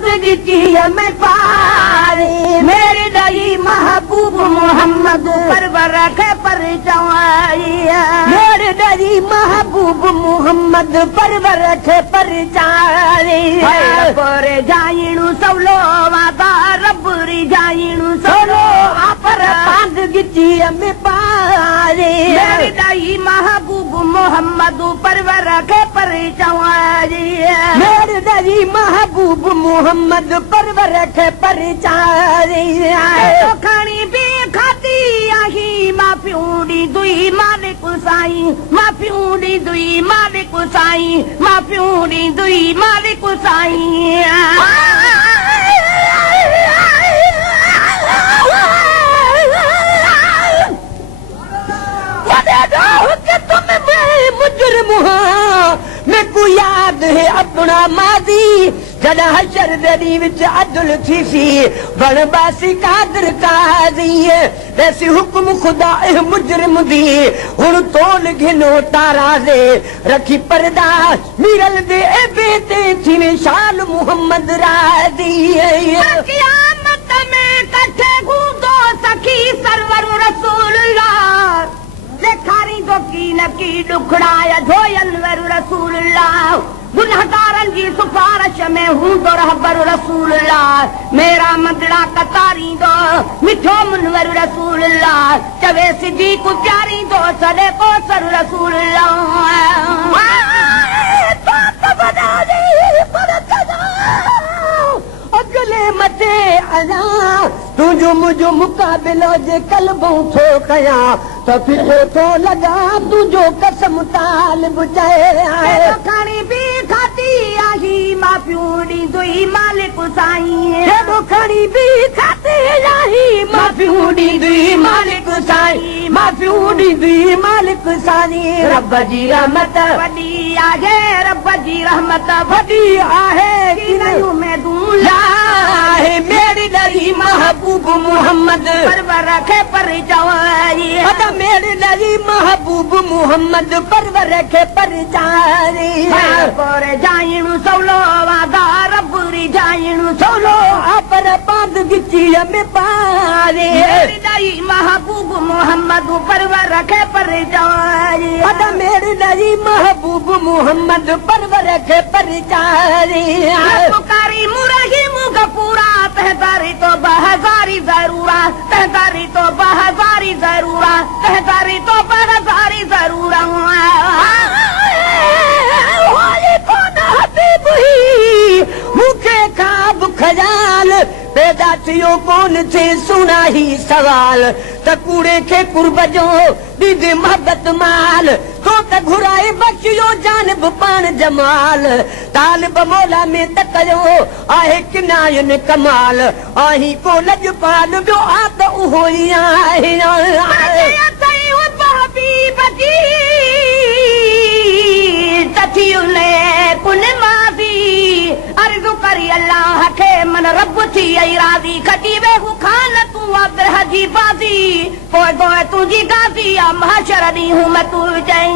पाद गिचिया में पारी मेरे दई महबूब मोहम्मद परवर रखे पर चवाइया मेरे दई महबूब मोहम्मद परवर रखे पर चारिया पर जाइणु सवलो वादा रबरी जाइणु सवलो पर पाद गिचिया में पारी मेरे दई महबूब मोहम्मद परवर रखे पर चवाइया मेरे दई महबूब मोहम्मद परवर रखे पर चारिया तो खानी भी खाती आही माफियूडी दुई मालिक साईं माफियूडी दुई मालिक साईं माफियूडी दुई मालिक साईं मुजरिम मैं को याद है अपना माजी जॾहिं हशर दड़ी विच अदल थी सी बणबासी कादर काज़ी वैसी हुक्म खुदा ए मुजरिम दी हुन तोल घिनो ताराज़े रखी पर्दा मीरल दे ए बेते थी शाल मोहम्मद राज़ी क़यामत में कठे हूंदो सखी सरवर रसूलुल्लाह लेखारी दो की नकी दुखड़ाया धोयल वर रसूलुल्लाह गुनहगारन जी सिफारिश में हूं तो रहबर रसूलुल्लाह मेरा मंदड़ा कतारी दो मिठो मुनवर रसूलुल्लाह चवे सिद्धी को प्यारी दो सदे को सर रसूलुल्लाह तो बना दे पर अगले मते अना तुझो मुझो मुकाबिलो जे कलबों थो कया तो फिर तो लगा तुझो कसम ताल बुझाए आए खानी भी खाती आही माफियूडी दुई मालिक साईं तो खानी भी खाती आही माफियूडी दुई मालिक साईं माफियूडी दुई मालिक साईं रब जी रहमत वडी आहे रब जी रहमत वडी आहे कि नहीं मैं दूला है मेरी दरी महबूब मोहम्मद परवर रखे पर चवाई अदा मेरी दरी महबूब मोहम्मद परवर रखे पर चारी पर जाइणु सवलो वादा रबरी जाइणु सवलो पर पाद गिचिया में पारे मेरी दरी महबूब मोहम्मद परवर रखे पर चारी अदा मेरी दरी महबूब मोहम्मद परवर रखे पर चारी पुकारी मुरही पूरा तहदारी तो बहजारी जरूरा तहदारी तो बहजारी जरूरा तहदारी तो बहजारी जरूरा मुखे खाब खजाल पैदा थियो कोन थे सुना ही सवाल त कूड़े खे कुर्ब जो दीदी मोहब्बत माल तो त घुराए बचियो जानब पान जमाल तालिब मौला में त कयो आहे किनायन कमाल आही को लजपाल ॿियो आ त उहो ई आहे अर्ज़ु करी अल्लाह खे मन रब थी आई राज़ी खटी वे हु खान तू अब्रह जी बाज़ी पोइ गोए तुंहिंजी गाज़ी आ महशर ॾींहुं हूं मैं तू चई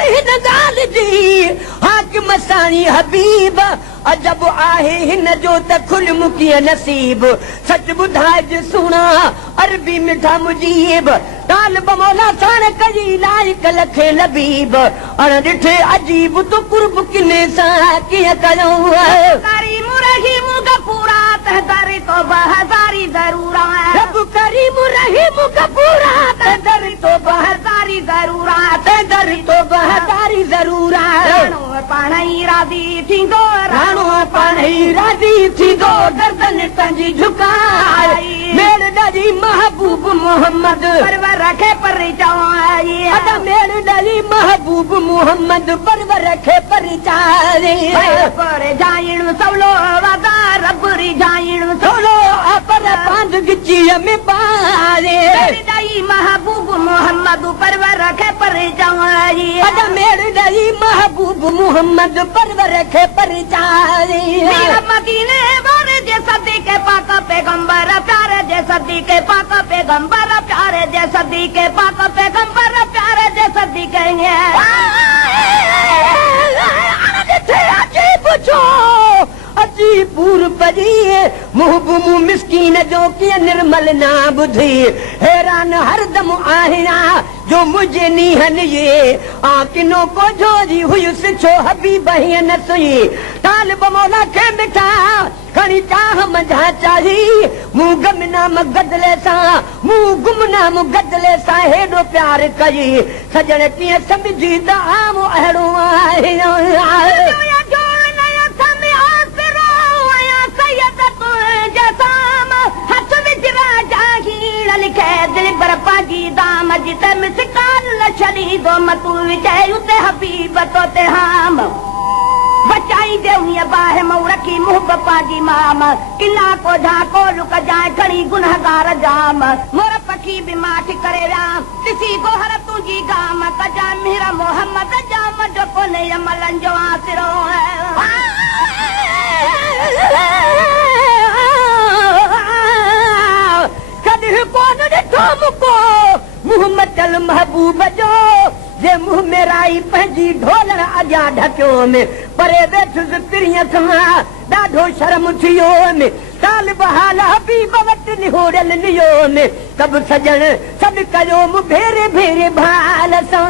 हिन ॻाल्हि जी हाकिम साईं हबीब अजब आहे हिन जो त खुल मुकीअ नसीब सच ॿुधाइजे सुणा अरबी मिठा मुजीब तालिब मौला साण कजी लाइक लखे लबीब अण ॾिठे अजीब तूं कुर्ब किने सां कीअं कयूं करीम रहीम गफूरा तहदारी तो बहजारी ज़रूरा रब करीम रहीम गफूरा तहदारी तो बहजारी ज़रूरा तहदारी तो बहजारी ज़रूरा राणो पाण ई राज़ी थींदो राणो पाण ई राज़ी थींदो गर्दन पंहिंजी झुकाई मेरे दरी महबूब मोहम्मद परवर रखे पर चाई अदा मेरे दरी महबूब मोहम्मद परवर रखे पर चाई पर जाइणु सवलो वादा रबरी जाइणु सवलो पर पांद गिचिया में पारे मेरे दरी महबूब मोहम्मद परवर रखे पर चाई अदा मेरे दरी महबूब मोहम्मद परवर रखे पर चाई मदीने वाले जे सदी के पाक पैगंबर प्यारे जे सदी के पाक पैगंबर प्यारे जे सदी के पाक पैगंबर प्यारे जे सदी कहेंगे अची पूर पजी मुहबुमू मिस्कीन जो कीअं निर्मल ना ॿुधी हैरान हरदम आहियां जो मुंहिंजे नीहनि ये किनो को जोरी हुयुसि छो हबीब हीअं न सुई तालिब मौला खे मिठा खणी चाह मंझा चाही मूं गमनाम गदले सां मूं गुमनाम गदले सां हेॾो प्यार कई सजण कीअं सम्झी त आम अहिड़ो आहे बचाई देवनी बाहे मऊ रखी मुहब पाजी माम किला को झाको लुक जाए खड़ी गुनहगार जाम मोर पखी भी माठ करे राम किसी को हर तुझी गाम कजा मेरा मोहम्मद जाम जो कोने अमलन जो आसिरो कॾहिं कोन ॾिठो मुको मोहम्मद महबूब जो जे मुंह में राई पंहिंजी ढोलण अॻियां ढकियो में परे वेठुसि पिरीअ खां ॾाढो शर्म थियो में तालिब हाल हबीब वटि निहोड़ियल नियो में सभु सजण सभु कयो मूं भेरे भेरे भाल सां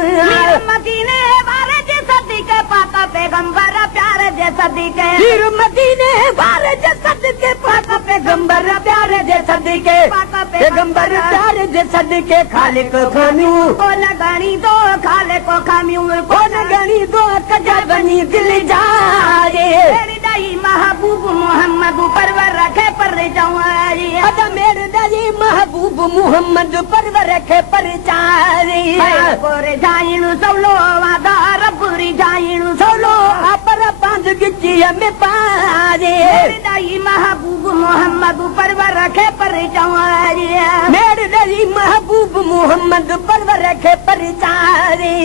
मदीने वारे जे सदके पाका पैगंबर प्यार जे सदके हीर मदीने वारे जे सदके पाका पैगंबर प्यार जे सदके पैगंबर प्यार जे सदके खालिक खामियूं को लगानी दो खाले को खामियूं को लगानी दो कजा बनी दिल जाए मेरी दई महबूब मोहम्मद परवर रखे पर जाऊं अदा मेरे दई महबूब मोहम्मद परवर रखे पर चारी कोरे जाइनु सवलो वादा रब री जाइनु सवलो पर पांच गिची में पारे मेरे दई महबूब मोहम्मद परवर रखे पर जाऊं मेरे दई महबूब मोहम्मद परवर रखे पर चारी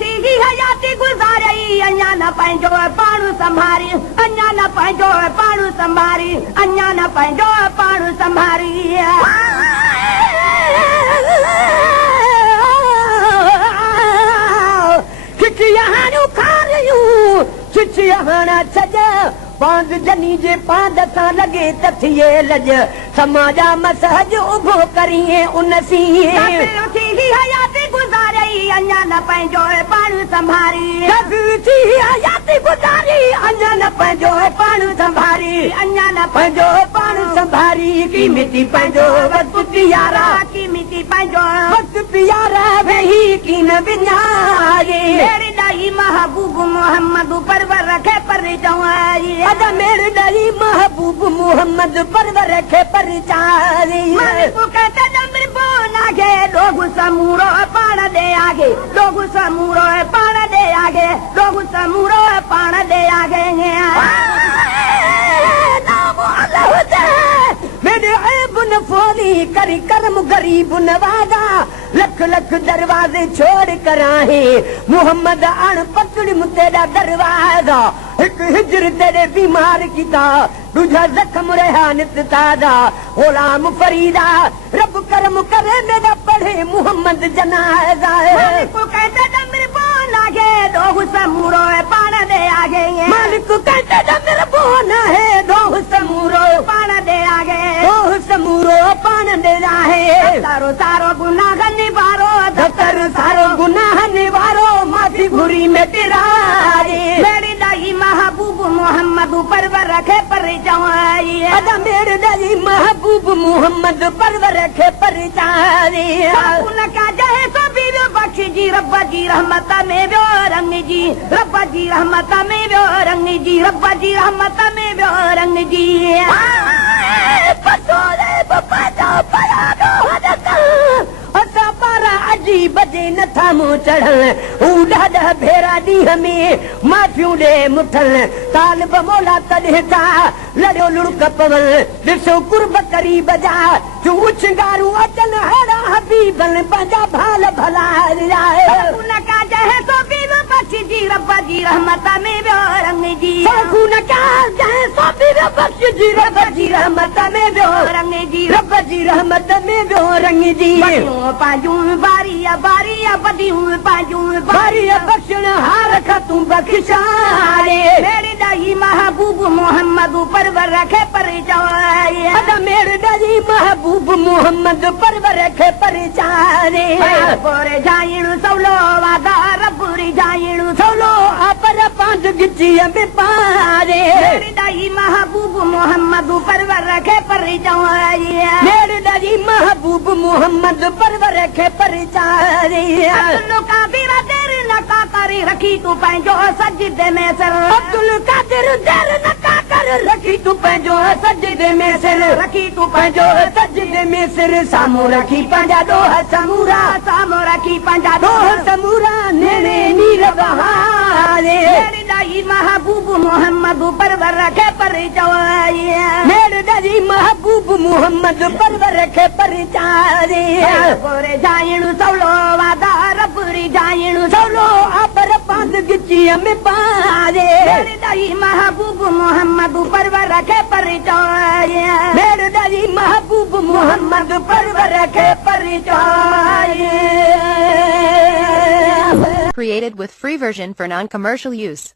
सीधी हयाती गुजारी अन्या न पंहिंजो पाणु संभारी अन्या न पंहिंजो पाणु संभारी अन्या न पंहिंजो पाणु संभारी खिचियाणियूं खारियूं चिचियाणा छज पांद जनी जे पांद सां लॻे त थिए लज समाजा मसहज उभो करिए उन सी हयाती गुजारी अन्या न पंहिंजो पाणु संभारी हयाती गुजारी अन्या न पंहिंजो पाणु संभारी अन्या न पंहिंजो पाणु संभारी की मिटी पंहिंजो वक़्तु पियारा की मिटी पंहिंजो वक़्तु पियारा वेही की न विञारे मेरे ॾाई महबूब मोहम्मद परवर रखे पर चवाई अदा मेरे ॾाई महबूब मोहम्मद परवर रखे पर चारी को कहते दमर बोना के लोग समूरो पाण दे आगे लोग समूरो पाण दे आगे लोग समूरो पाण दे आगे मेरे ऐबुन फोली करी करम गरीब नवाजा लख लख दरवाजे छोड़ कर आहे मोहम्मद अण पकड़ी मुतेरा दरवाजा एक हिजर तेरे बीमार कीता दूजा जख्म रहा नित ताजा गुलाम फरीदा रब करम करे मेरा पढ़े मोहम्मद जनाजा को कहते दमर बोना के लोग समूरो पाण दे आगे मालिक कहते दमर बोना है लोग समूरो पाण दे आगे लोग समूरो पाण दे आहे सारो सारो गुनाह निवारो दफ्तर सारो गुनाह निवारो माफी घुरी में तिरारे मेरी ॾाई महबूब मोहम्मद परवर रखे पर चवाई अदा मेरे ॾाई महबूब मोहम्मद परवर रखे पर चारी उन का जहे सभी बख्श जी रब जी रहमत में वियो रंग जी रब जी रहमत में वियो रंग जी रब जी रहमत में वियो रंग जी पटोले पप्पा जो पराडो हदका असा पारा अजीब जे नथा मूं चढ़ल ऊॾा ॾह भेरा ॾींहं में माफ़ियूं ॾे मुठल तालिब मौला तॾहिं था लड़ियो लुड़क पवल ॾिसो कुर्ब करीब जा चूं चिंगारूं अचनि अहिड़ा हबीबन पंहिंजा भाल भला उन का जहे तो बीब बख्श जी रब जी रहमत में वियो रंग जी खून क्या जंहिं सोपी वियो बख़्श जी रब जी रहमत में वियो रंग जी रब जी रहमत में वियो रंग जी बदियूं पंहिंजूं बारीअ बारीअ बदियूं पंहिंजूं बारीअ बख़्शण हार खां तूं बख़्शारे मेरे ॾही महबूब मोहम्मद परवर खे परिचाए अदा मेरे ॾही महबूब मोहम्मद परवर खे परिचारे पोरे जाइणु सवलो वादा रब रिजाइणु सवलो पर पांच गिचीअ में पारे मेरे ॾही महबूब मोहम्मद परवर खे परिचाए मेरे ॾही महबूब मोहम्मद परवर खे परिचारे अब्दुल कादिर देर न का करे रखी तूं पंहिंजो सजदे में सर अब्दुल कादिर देर न का करे रखी तूं पंहिंजो सजदे में सिर रखी तूं पंहिंजो सजदे में सिर साम्हूं रखी पंहिंजा ॾोह समूरा साम्हूं रखी पंहिंजा ॾोह समूरा नेणे नीर बहारे मेरे ॾही महबूब मोहम्मद परवर खे परिचाए मेरे ॾही महबूब मोहम्मद परवर खे परिचारे पोरे जाइणु सवलो वादा रब रिजाइणु सवलो पर पांच गिचीअ में पारे मेरे ॾही महबूब मोहम्मद परवर खे परिचाए मेरे ॾही महबूब मोहम्मद परवर खे परिचाए Created with free version for non-commercial use.